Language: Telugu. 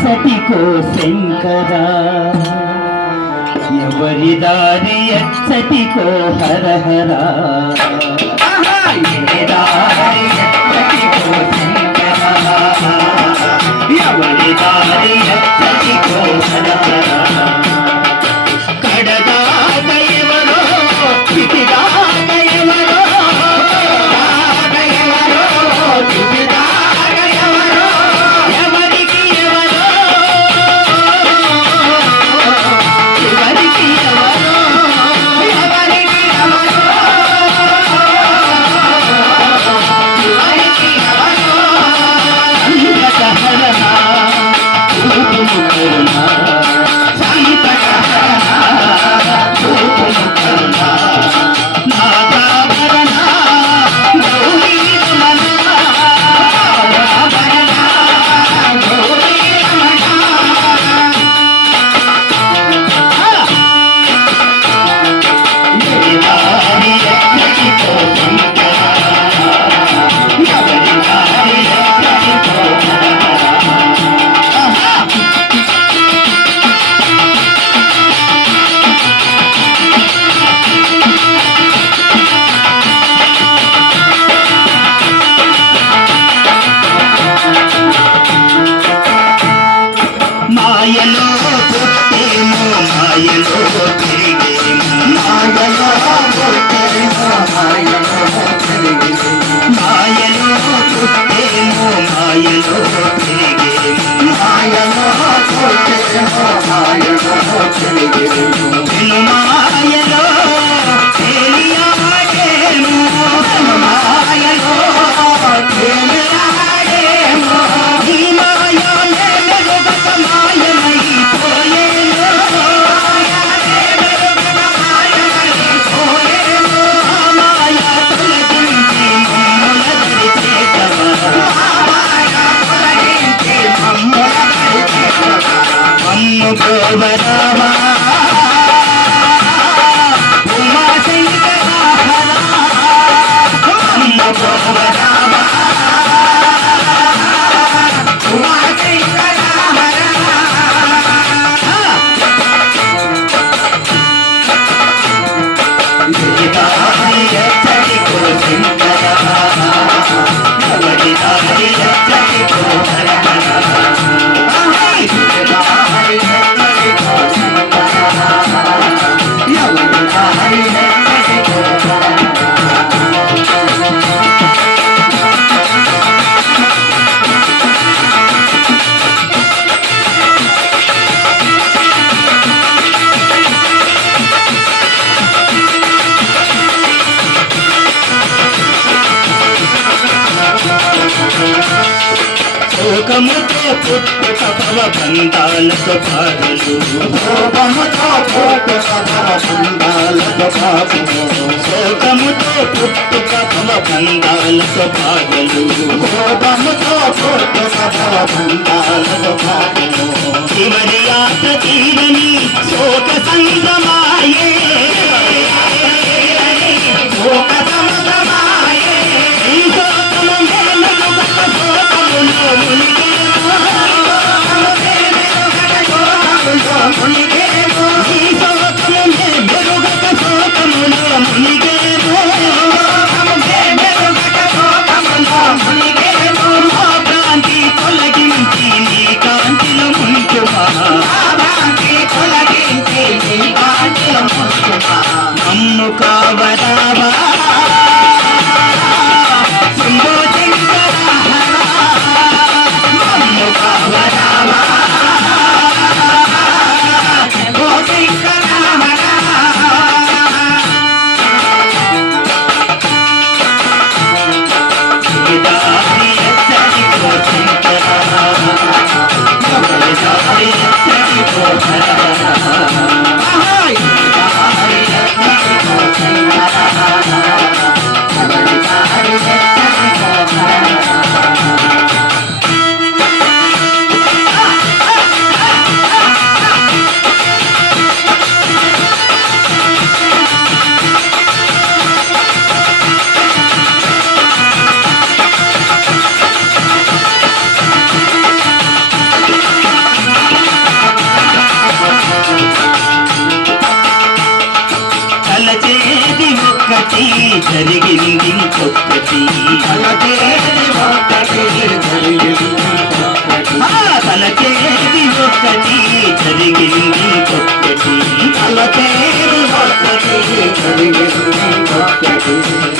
ఎచ్చటికో శంకర ఎవరి దారి ఎచ్చటికో హరహరా హాయ నమః హాయ నమః Bye. కోపముతో పుట్టుక భవబంధాలతో బాధలు కోపముతో పుట్టుక భవబంధాలతో బాధలు శోకముతో పుట్టుక భవబంధాలతో బాధలు కోపముతో పుట్టుక భవబంధాలతో బాధలు చివరి Oh, జరిగింది ఒక్కటి తన చేతి ఒక్కటి జరిగింది ఒక్కటి. తన చేతి ఒక్కటి జరిగింది ఒక్కటి.